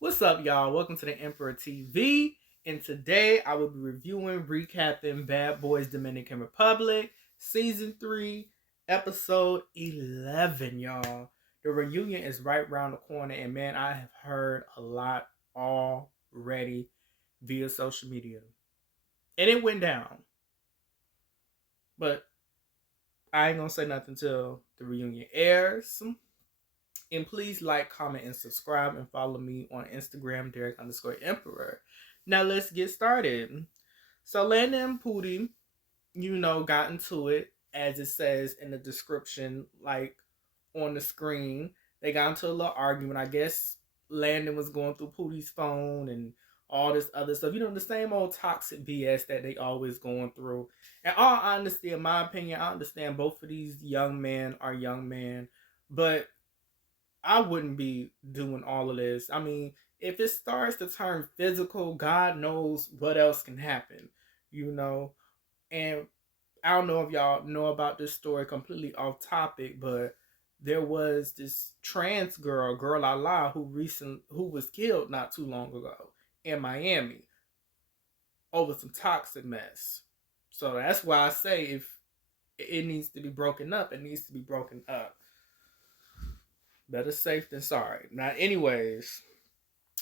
What's up, y'all? Welcome to the Emperor TV. And today I will be reviewing, recapping Bad Boys Dominican Republic, Season 3, Episode 11, y'all. The reunion is right around the corner, and man, I have heard a lot already via social media. And it went down. But I ain't gonna say nothing till the reunion airs. And please like, comment, and subscribe and follow me on Instagram, Derek_Emperor. Now let's get started. So Landon and Pootie, got into it as it says in the description, like on the screen. They got into a little argument. I guess Landon was going through Pootie's phone and all this other stuff. The same old toxic BS that they always going through. And all honesty, in my opinion, I understand both of these young men are young men, but I wouldn't be doing all of this. I mean, if it starts to turn physical, God knows what else can happen, you know? And I don't know if y'all know about this story, completely off topic, but there was this trans girl Lala, who was killed not too long ago in Miami over some toxic mess. So that's why I say if it needs to be broken up, it needs to be broken up. Better safe than sorry. Now, anyways,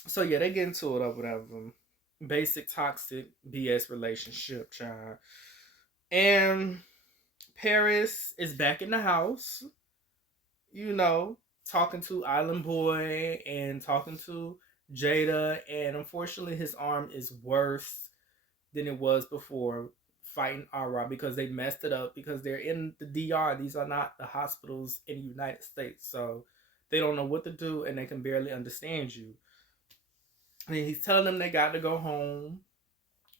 so yeah, they get into it or whatever. Basic toxic BS relationship, child. And Paris is back in the house, talking to Island Boy and talking to Jada. And unfortunately, his arm is worse than it was before fighting Ara because they messed it up because they're in the DR. These are not the hospitals in the United States. So they don't know what to do and they can barely understand you. And he's telling them they got to go home.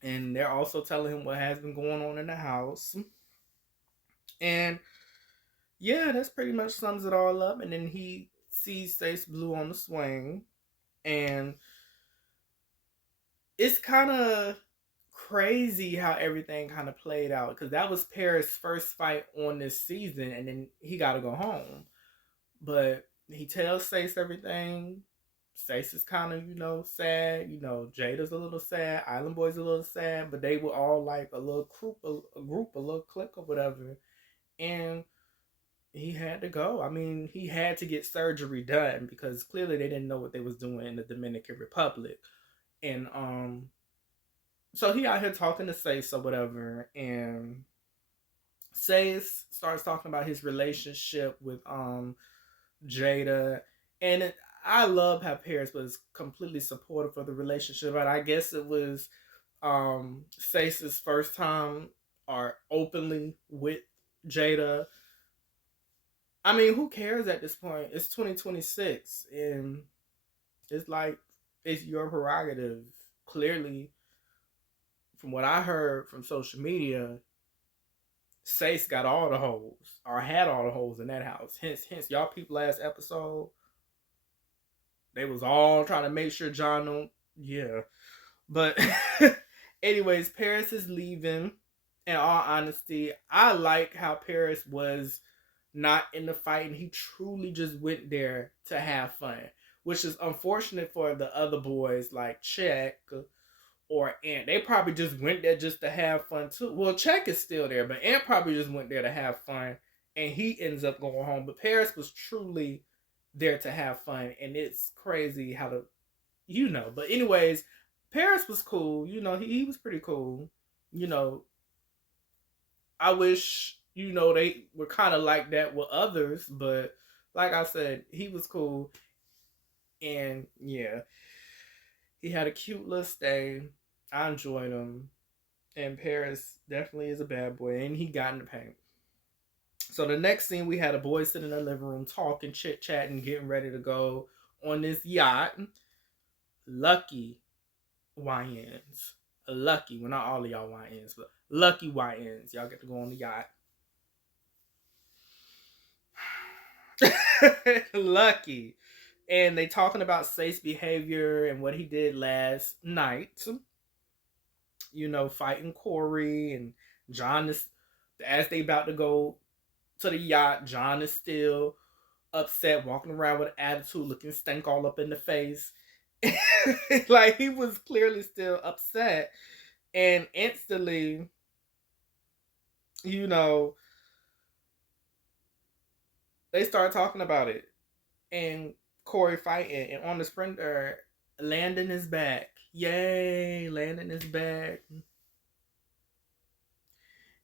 And they're also telling him what has been going on in the house. And yeah, that's pretty much sums it all up. And then he sees Stace Blue on the swing. And it's kind of crazy how everything kind of played out. Because that was Paris' first fight on this season. And then he got to go home. But he tells Stace everything. Stace is kind of, sad. Jada's a little sad. Island Boy's a little sad. But they were all like a little group, a little clique or whatever. And he had to go. I mean, he had to get surgery done because clearly they didn't know what they was doing in the Dominican Republic. And so he out here talking to Stace or whatever. And Stace starts talking about his relationship with Jada. And I love how Paris was completely supportive of the relationship. But I guess it was Stace's first time or openly with Jada. I mean, who cares at this point? It's 2026 and it's like it's your prerogative. Clearly, from what I heard from social media, Stace got all the holes or had all the holes in that house. Hence, y'all people last episode, they was all trying to make sure John don't. Yeah, but anyways, Paris is leaving. In all honesty, I like how Paris was not in the fight and he truly just went there to have fun, which is unfortunate for the other boys like Check or Ant. They probably just went there just to have fun too. Well, Check is still there, but Ant probably just went there to have fun and he ends up going home. But Paris was truly there to have fun, and it's crazy how But anyways, Paris was cool. He was pretty cool. I wish they were kind of like that with others, but like I said, he was cool. And yeah, he had a cute little stay. I enjoyed him. And Paris definitely is a bad boy, and he got in the paint. So the next scene, we had a boy sitting in the living room talking, chit-chatting, getting ready to go on this yacht. Lucky YNs. Lucky, well, not all of y'all YNs, but lucky YNs. Y'all get to go on the yacht. Lucky. And they talking about Stace's behavior and what he did last night. Fighting Corey and John is, as they about to go to the yacht, John is still upset, walking around with an attitude, looking stank all up in the face. Like he was clearly still upset, and instantly, you know, they started talking about it, and Corey fighting, and on the sprinter, Landon is back. Yay, Landon is back,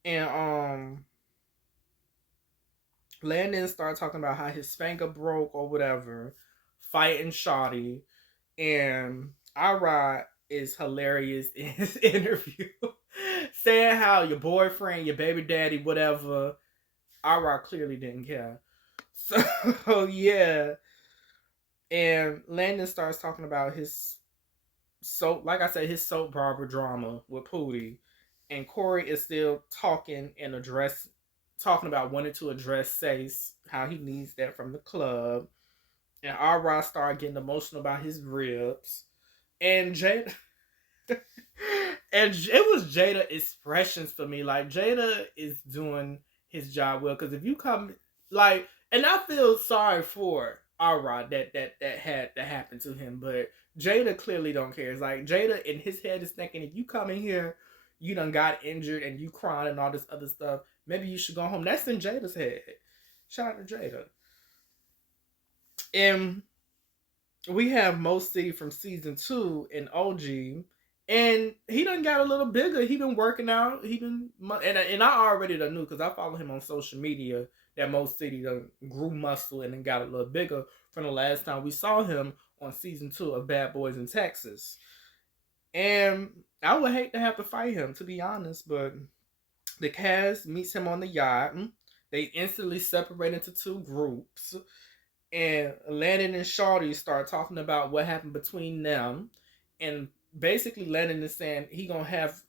and Landon started talking about how his finger broke or whatever, fighting Shotty, and Ira is hilarious in his interview, saying how your boyfriend, your baby daddy, whatever. Ira clearly didn't care. So yeah, and Landon starts talking about his soap, like I said, his soap barber drama with Pootie, and Corey is still talking about wanting to address Sace, how he needs that from the club, and Ira started getting emotional about his ribs, and Jada, and it was Jada expressions for me. Like Jada is doing his job well, because if you come like, and I feel sorry for Ira that had that happen to him, but Jada clearly don't care. It's like Jada in his head is thinking, if you come in here, you done got injured and you crying and all this other stuff, maybe you should go home. That's in Jada's head. Shout out to Jada. And we have Mosi from season 2 in OG, and he done got a little bigger. He been working out. He been and I already done knew because I follow him on social media that Mosi done grew muscle and then got a little bigger from the last time we saw him on season 2 of Bad Boys in Texas. And I would hate to have to fight him, to be honest, but the cast meets him on the yacht. They instantly separate into two groups, and Landon and Shawty start talking about what happened between them, and basically Landon is saying he gonna have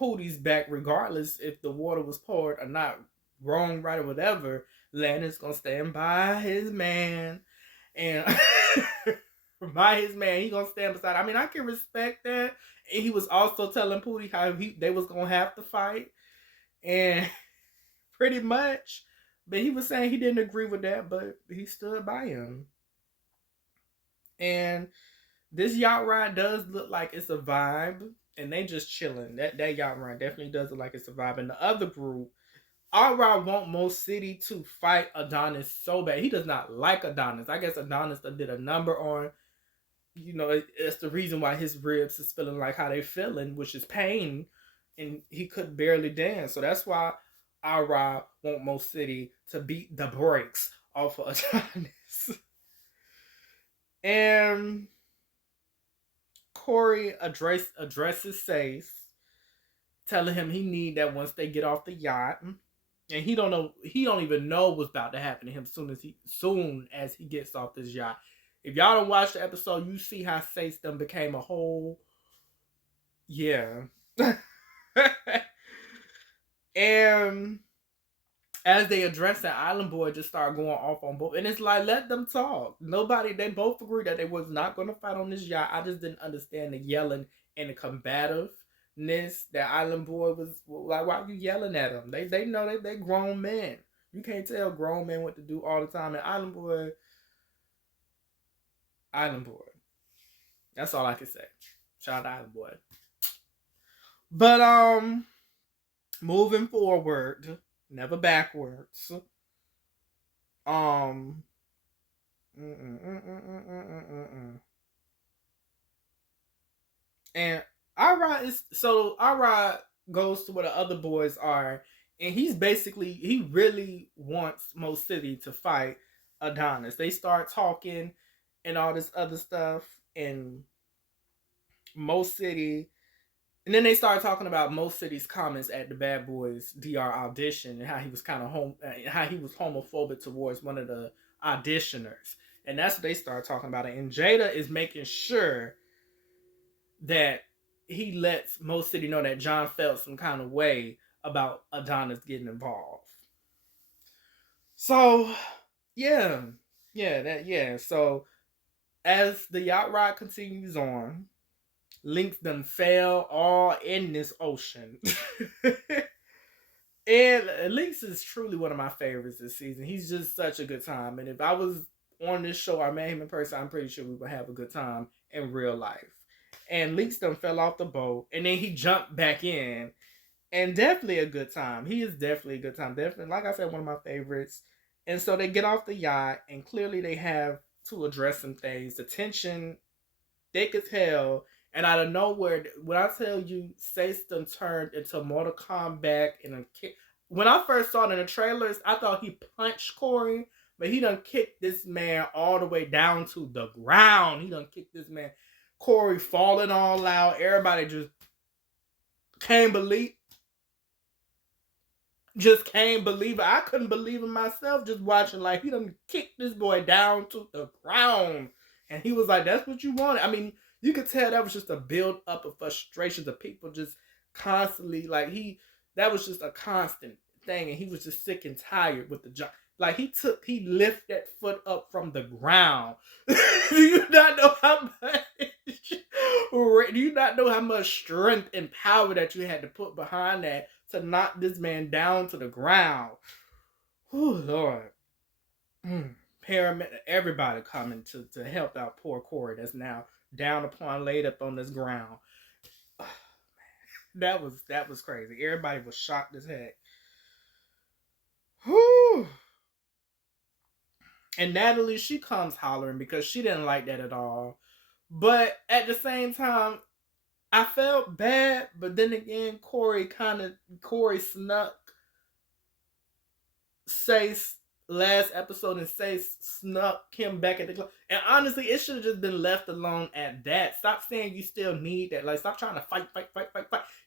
Pootie's back regardless if the water was poured or not, wrong, right, or whatever. Landon's gonna stand by his man, and by his man, he gonna stand beside. I mean, I can respect that. And he was also telling Pootie how they was gonna have to fight, and pretty much. But he was saying he didn't agree with that, but he stood by him. And this yacht ride does look like it's a vibe, and they just chilling. That yacht ride definitely does look like it's a vibe. And the other group, Alright, want Mo City to fight Adonis so bad. He does not like Adonis. I guess Adonis did a number on, it's the reason why his ribs is feeling like how they feeling, which is pain, and he could barely dance. So that's why Alright want Mo City to beat the brakes off of Adonis. And Corey addresses Sace, telling him he need that once they get off the yacht. And he don't even know what's about to happen to him soon as he gets off this yacht. If y'all don't watch the episode, you see how Sace them became a whole, yeah. And as they address that, Island Boy just started going off on both, and it's like, let them talk. They both agreed that they was not going to fight on this yacht. I just didn't understand the yelling and the combativeness that Island Boy was like. Why are you yelling at them? They know that they grown men. You can't tell grown men what to do all the time. And Island Boy. That's all I can say. Shout out to Island Boy. But moving forward, never backwards. And Ira goes to where the other boys are, and he really wants Mo City to fight Adonis. They start talking and all this other stuff, and Mo City. And then they started talking about Mo City's comments at the Bad Boys DR audition, and how he was how he was homophobic towards one of the auditioners, and that's what they started talking about. And Jada is making sure that he lets Mo City know that John felt some kind of way about Adonis getting involved. So, yeah. So as the yacht ride continues on, Lynx done fell all in this ocean. And Lynx is truly one of my favorites this season. He's just such a good time. And if I was on this show, I met him in person, I'm pretty sure we would have a good time in real life. And Leaks done fell off the boat, and then he jumped back in, and definitely a good time. He is definitely a good time. Definitely, like I said, one of my favorites. And so they get off the yacht, and clearly they have to address some things. The tension, thick as hell. And out of nowhere, when I tell you, Satan turned into Mortal Kombat in a kick. When I first saw it in the trailers, I thought he punched Corey, but he done kicked this man all the way down to the ground. He done kicked this man. Corey falling all out. Everybody can't believe can't believe it. I couldn't believe it myself just watching. Like, he done kicked this boy down to the ground. And he was like, that's what you wanted. I mean, you could tell that was just a build up of frustration to people just constantly, like, that was just a constant thing. And he was just sick and tired with the job. Like, he lifted that foot up from the ground. Do you not know how much? Do you not know how much strength and power that you had to put behind that to knock this man down to the ground? Oh, Lord. Paramedic, everybody coming to help out poor Corey that's now down upon, laid up on this ground. That was crazy. Everybody was shocked as heck. Whew. And Natalie, she comes hollering because she didn't like that at all. But at the same time, I felt bad, but then again, Corey snuck Say's last episode and Say snuck him back at the club. And honestly, it should have just been left alone at that. Stop saying you still need that. Like, stop trying to fight.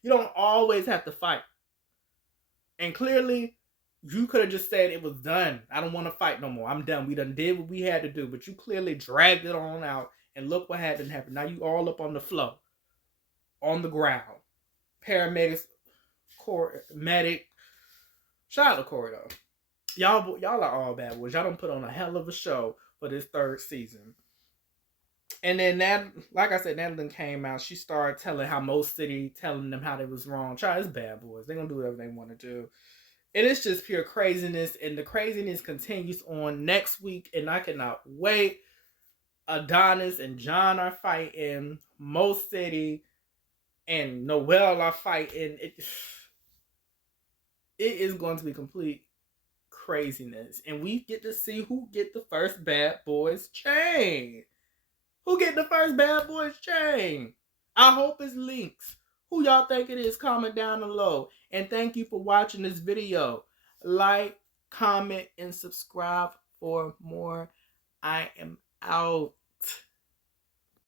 You don't always have to fight. And clearly, you could have just said it was done. I don't want to fight no more. I'm done. We done did what we had to do. But you clearly dragged it on out. And look what had to happen. Now you all up on the floor. On the ground. Paramedics. Medic. Shout out to Corey, though. Y'all are all bad boys. Y'all done put on a hell of a show for this third season. And then, like I said, Natalie came out. She started telling how Most City, telling them how they was wrong. It's bad boys. They're going to do whatever they want to do. It is just pure craziness. And the craziness continues on next week. And I cannot wait. Adonis and John are fighting. Most City and Noelle are fighting. It is going to be complete craziness. And we get to see who get the first Bad Boys chain. Who get the first Bad Boys chain? I hope it's Links. Who y'all think it is? Comment down below. And thank you for watching this video. Like, comment, and subscribe for more. I am out.